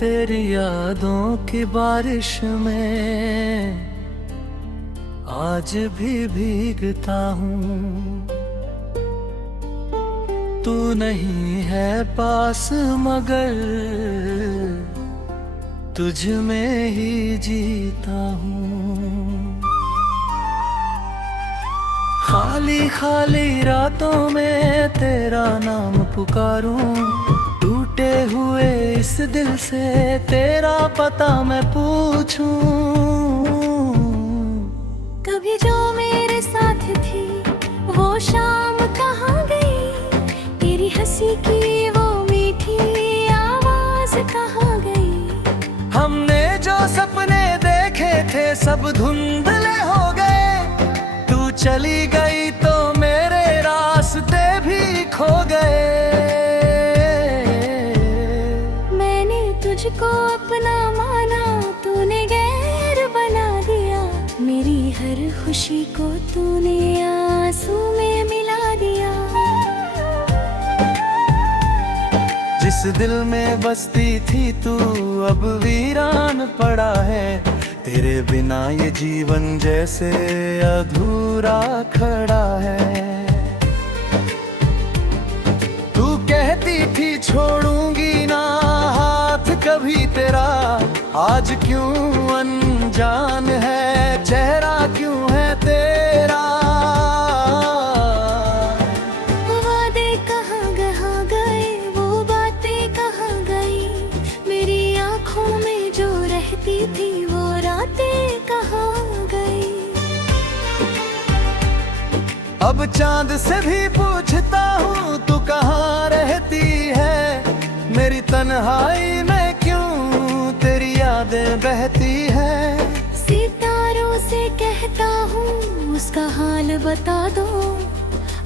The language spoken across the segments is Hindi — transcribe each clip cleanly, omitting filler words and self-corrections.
तेरी यादों की बारिश में आज भी भीगता हूँ। तू नहीं है पास मगर तुझ में ही जीता हूँ। खाली खाली रातों में तेरा नाम पुकारूं, टूटे हुए इस दिल से तेरा पता मैं पूछूं। कभी जो मेरे साथ थी वो शाम कहाँ गई, तेरी हंसी की वो मीठी आवाज कहाँ गई। हमने जो सपने देखे थे सब धुंधले हो गए, तू चली गई तो मेरे रास्ते भी खो गए। मैंने तुझको अपना माना, तूने गैर बना दिया। मेरी हर खुशी को तूने आंसू में मिला दिया। जिस दिल में बसती थी तू अब वीरान पड़ा है, तेरे बिना ये जीवन जैसे अधूरा खड़ा है। तू कहती थी छोड़ूंगी ना हाथ कभी तेरा, आज क्यों अनजान है चेहरा क्यों है तेरा। वादे कहाँ गए, वो बातें कहाँ गई, मेरी आँखों में जो रहती थी वो रातें कहाँ गई। अब चांद से भी पूछता हूँ तू कहाँ रहती है, मेरी तन्हाई में क्यों तेरी यादें बहती है। सितारों से कहता हूँ उसका हाल बता दो,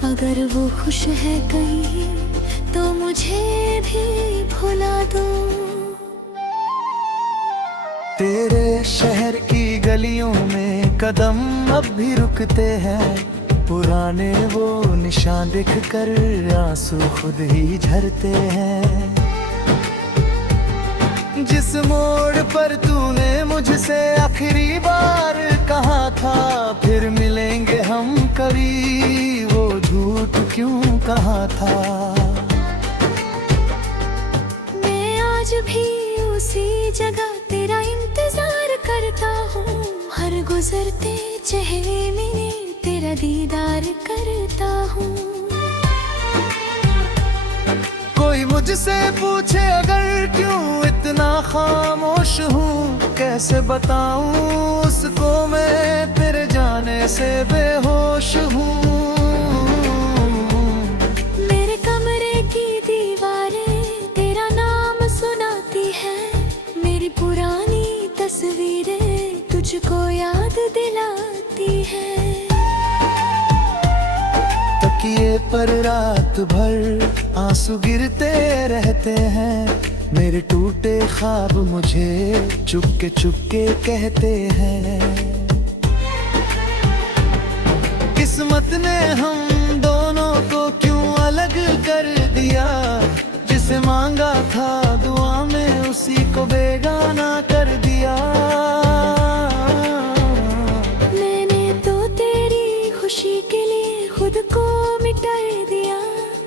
अगर वो खुश है कहीं तो मुझे भी भुला दो। तेरे शहर की गलियों में कदम अब भी रुकते हैं, पुराने वो निशान दिख कर आंसू खुद ही झरते हैं। जिस मोड़ पर तूने मुझसे आखिरी बार कहा था फिर मिलेंगे हम कभी, वो झूठ क्यों कहा था। मैं आज भी उसी जगह तेरा इंतजार करता हूँ, हर गुजरते चेहरे में तेरा दीदार करता हूँ। कोई मुझसे पूछे अगर क्यों इतना खामोश हूँ, कैसे बताऊँ उसको मैं तेरे जाने से बेहोश हूँ। मेरे कमरे की दीवारें तेरा नाम सुनाती है, मेरी पुरानी तस्वीरें तुझको याद दिलाती है। तकिए पर रात भर आंसू गिरते रहते हैं, मेरे टूटे ख्वाब मुझे चुपके चुपके कहते हैं। किस्मत ने हम दोनों को क्यों अलग कर दिया, जिसे मांगा था दुआ में उसी को बेगाना कर दिया। मैंने तो तेरी खुशी के लिए खुद को मिटा दिया।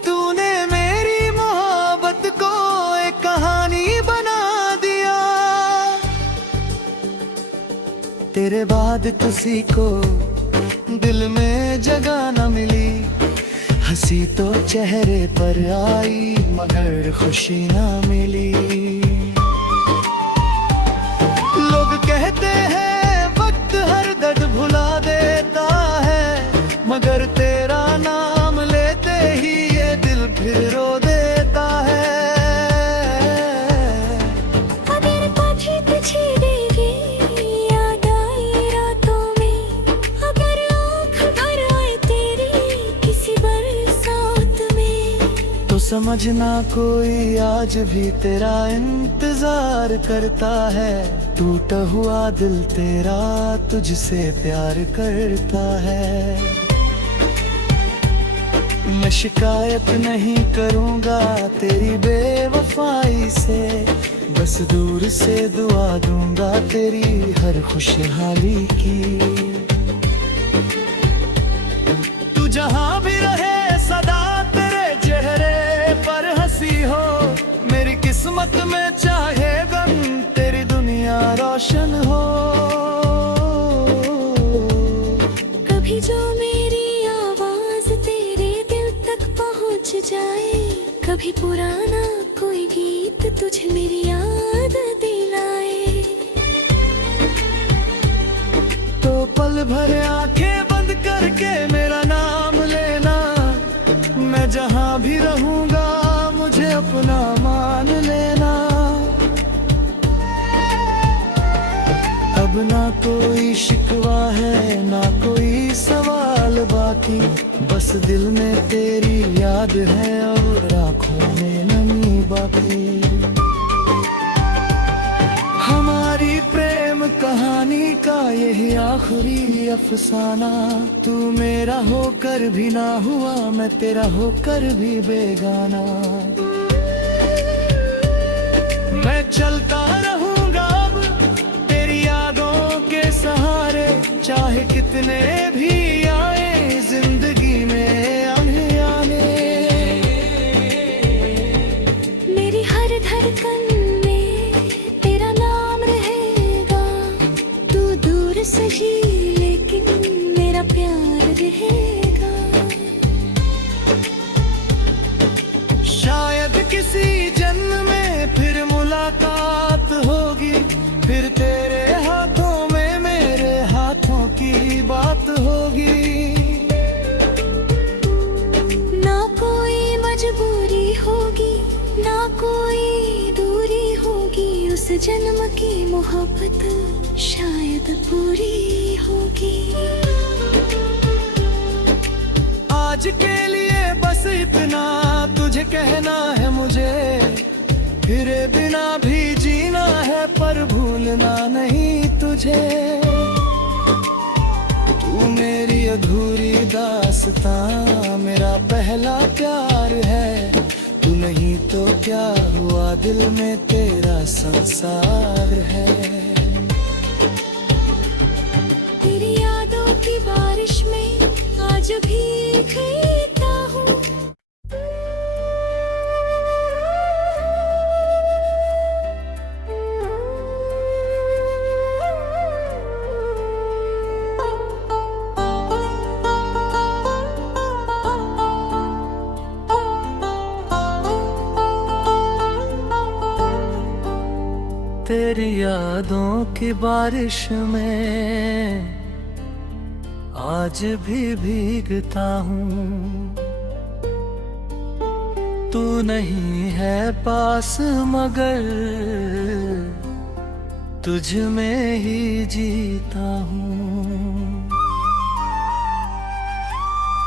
तूने मेरी मोहब्बत को एक कहानी बना दिया। तेरे बाद किसी को दिल में जगह न मिली, हंसी तो चेहरे पर आई मगर खुशी न मिली। लोग कहते हैं वक्त हर दर्द भुला देता है, मगर तेरा नाम लेते ही ये दिल फिर रो देता है। अगर कभी तुझे देगी याद आई रातों में, अगर आँख भर आए तेरी किसी बरसात में, तो समझना कोई आज भी तेरा इंतजार करता है। टूटा हुआ दिल तेरा तुझसे प्यार करता है। मैं शिकायत नहीं करूँगा तेरी बेवफाई से, बस दूर से दुआ दूंगा तेरी हर खुशहाली की। तू जहां भी रहे सदा तेरे चेहरे पर हंसी हो, मेरी किस्मत में चाहे गम तेरी दुनिया रोशन हो। कभी जो मेरी आवाज तेरे दिल तक पहुंच जाए, कभी पुराना कोई गीत तुझे मेरी याद दिलाए, तो पल भर आंखें बंद करके मेरा नाम लेना। मैं जहां भी रहूंगा मुझे अपना मान लेना। अब ना कोई शिकवा है ना कोई सवाल बाकी, बस दिल में तेरी याद है और आँखों में नमी बाकी। हमारी प्रेम कहानी का यही आखिरी अफसाना, तू मेरा होकर भी ना हुआ मैं तेरा होकर भी बेगाना। मैं चलता रहूंगा अब तेरी यादों के सहारे, चाहे कितने भी आए जिंदगी में अनजाने। मेरी हर धड़कन में तेरा नाम रहेगा, तू दूर सही लेकिन मेरा प्यार रहेगा। शायद किसी जन्म में फिर मुलाकात होगी, फिर तेरे हाथों में मेरे हाथों की बात होगी। ना कोई मजबूरी होगी ना कोई दूरी होगी, उस जन्म की मोहब्बत शायद पूरी होगी। आज के लिए बस इतना तुझे कहना है मुझे, फिरे बिना भी जीना है पर भूलना नहीं तुझे। तू मेरी अधूरी दास्तां मेरा पहला प्यार है, तू नहीं तो क्या हुआ दिल में तेरा संसार है। तेरी यादों की बारिश में आज भी भीगता हूँ। तेरी यादों की बारिश में आज भी भीगता हूँ। तू नहीं है पास मगर तुझ में ही जीता हूँ।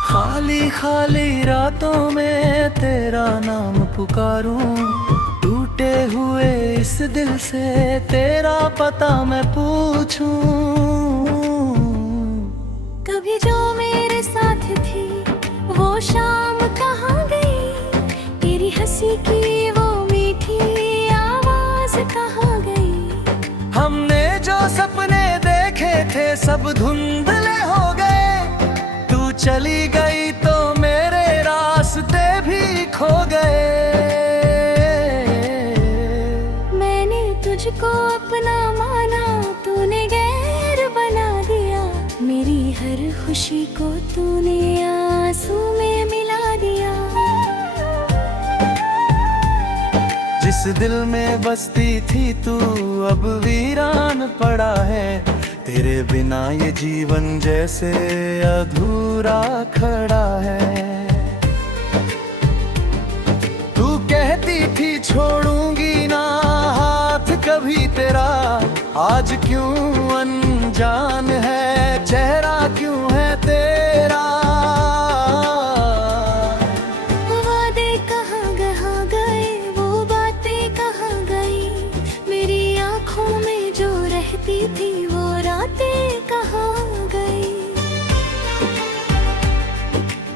खाली खाली रातों में तेरा नाम पुकारूं, टूटे हुए इस दिल से तेरा पता मैं पूछूं। कभी जो मेरे साथ थी वो शाम कहाँ गई, तेरी हंसी की वो मीठी आवाज कहाँ गई। हमने जो सपने देखे थे सब धुंधले हो गए, तू चली गई तो मेरे रास्ते भी खो गए। तुझको अपना माना तूने गैर बना दिया, मेरी हर खुशी को तूने आंसू में मिला दिया। जिस दिल में बसती थी तू अब वीरान पड़ा है, तेरे बिना ये जीवन जैसे अधूरा खड़ा है। तू कहती थी छोड़ूंगी ना कभी तेरा, आज क्यों अनजान है चेहरा क्यों है तेरा। वादे कहाँ गए वो बातें कहाँ गई, मेरी आँखों में जो रहती थी वो रातें कहाँ गई।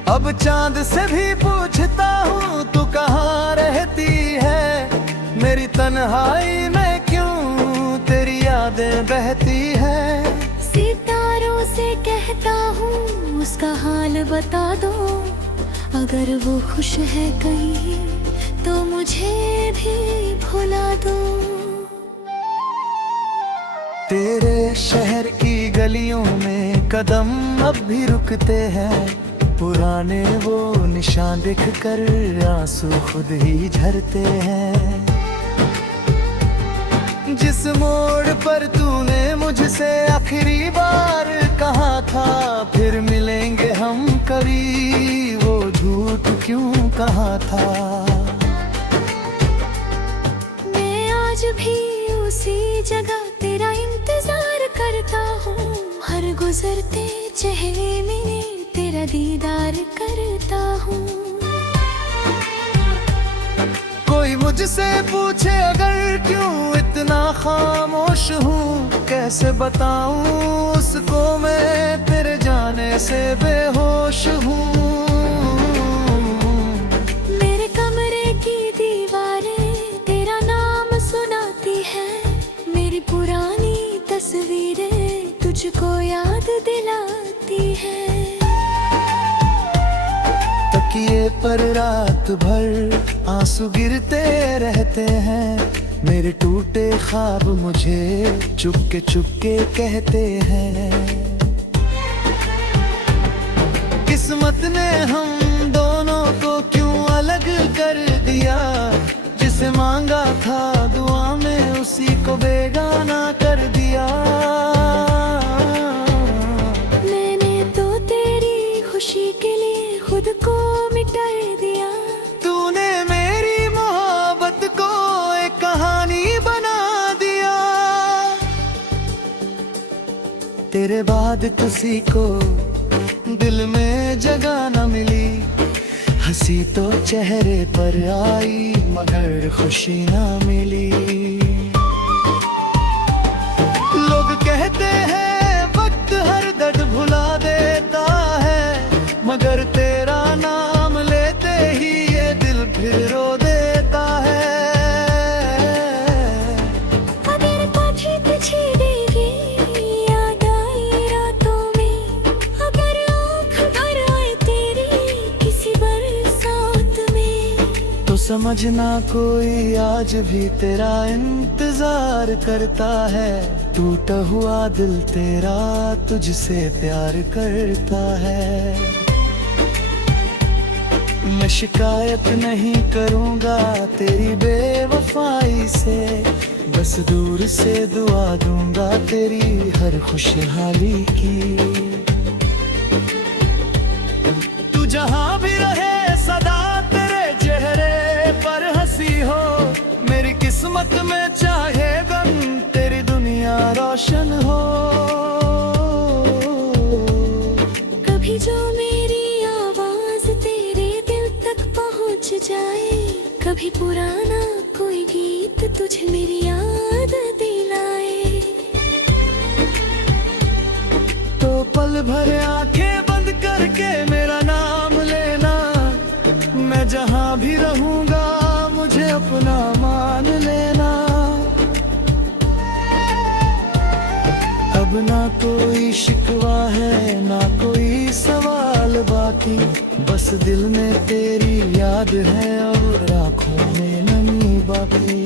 अब चांद से भी पूछता हूँ तू कहाँ रहती है, मेरी तन्हाई में क्यों तेरी यादें बहती है। सितारों से कहता हूँ उसका हाल बता दो, अगर वो खुश है कहीं तो मुझे भी भुला दो। तेरे शहर की गलियों में कदम अब भी रुकते हैं, पुराने वो निशान देख कर आंसू खुद ही झरते हैं। जिस मोड़ पर तूने मुझसे आखिरी बार कहा था फिर मिलेंगे हम कभी, वो झूठ क्यों कहा था। मैं आज भी उसी जगह तेरा इंतजार करता हूँ, हर गुजरते चेहरे में तेरा दीदार करता हूँ। कोई मुझसे पूछे अगर क्यों इतना खामोश हूँ, कैसे बताऊँ उसको मैं तेरे जाने से बेहोश हूँ। मेरे कमरे की दीवारें तेरा नाम सुनाती है, मेरी पुरानी तस्वीरें तुझको याद दिलाती है। तकिए पर रात भर आंसू गिरते रहते हैं, मेरे टूटे ख्वाब मुझे चुपके चुपके कहते हैं। किस्मत ने हम दोनों को क्यों अलग कर दिया, जिसे मांगा था दुआ में उसी को बेगाना कर दिया। मैंने तो तेरी खुशी के लिए खुद को मिटा दिया, तूने मेरी मोहब्बत को एक कहानी बना दिया। तेरे बाद किसी को दिल में जगह न मिली, हंसी तो चेहरे पर आई मगर खुशी न मिली। लोग कहते हैं वक्त हर दर्द भुला देता है, मगर तेरा नाम लेते ही ये दिल फिर रो देता है। अगर पीछे पीछे देगी याद आई रातों में, अगर आँख भर आए तेरी किसी बरसात में, तो समझना कोई आज भी तेरा इंतजार करता है। टूटा हुआ दिल तेरा तुझसे प्यार करता है। मैं शिकायत नहीं करूँगा तेरी बेवफाई से, बस दूर से दुआ दूंगा तेरी हर खुशहाली की। तू जहाँ भी रहे सदा तेरे चेहरे पर हंसी हो, मेरी किस्मत में चाहे गम तेरी दुनिया रोशन हो। कभी जो मेरी आवाज तेरे दिल तक पहुंच जाए, कभी पुराना कोई गीत तुझे मेरी याद दिलाए, तो पल भर आंखें बंद करके मेरा नाम लेना। मैं जहाँ भी रहूँगा मुझे अपना मान लेना। अब ना कोई शिकवा है ना कोई सवाल बाकी, बस दिल में तेरी याद है और आँखों में नमी बाकी।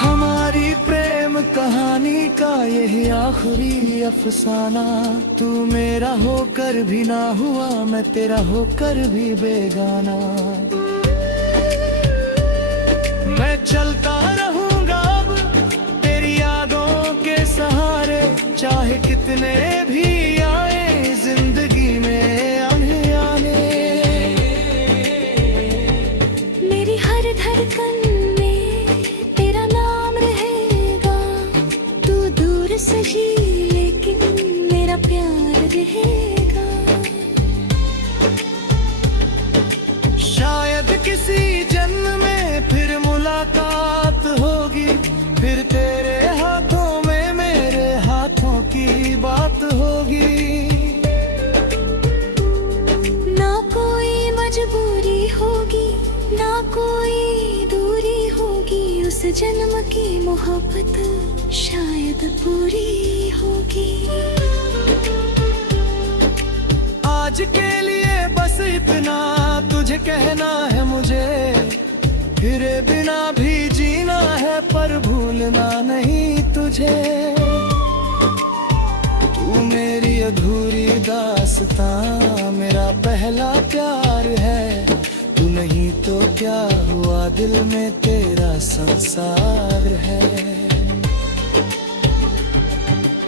हमारी प्रेम कहानी का यही आखिरी अफसाना, तू मेरा होकर भी ना हुआ मैं तेरा होकर भी बेगाना। मैं चलता रहूंगा अब तेरी यादों के सहारे, चाहे कितने भी आए जिंदगी में आने। मेरी हर धड़कन में तेरा नाम रहेगा, तू दूर सही लेकिन मेरा प्यार रहेगा। शायद किसी जन्म में फिर मुलाकात होगी, फिर तेरे हाथों में मेरे हाथों की बात होगी। ना कोई मजबूरी होगी ना कोई जन्म की मोहब्बत शायद पूरी होगी। आज के लिए बस इतना तुझे कहना है मुझे, फिरे बिना भी जीना है पर भूलना नहीं तुझे। तू मेरी अधूरी दास्तां, मेरा पहला प्यार है। तू नहीं तो क्या हुआ, दिल में तेरा संसार है।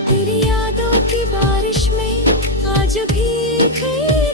तेरी यादों की बारिश में आज भीग गई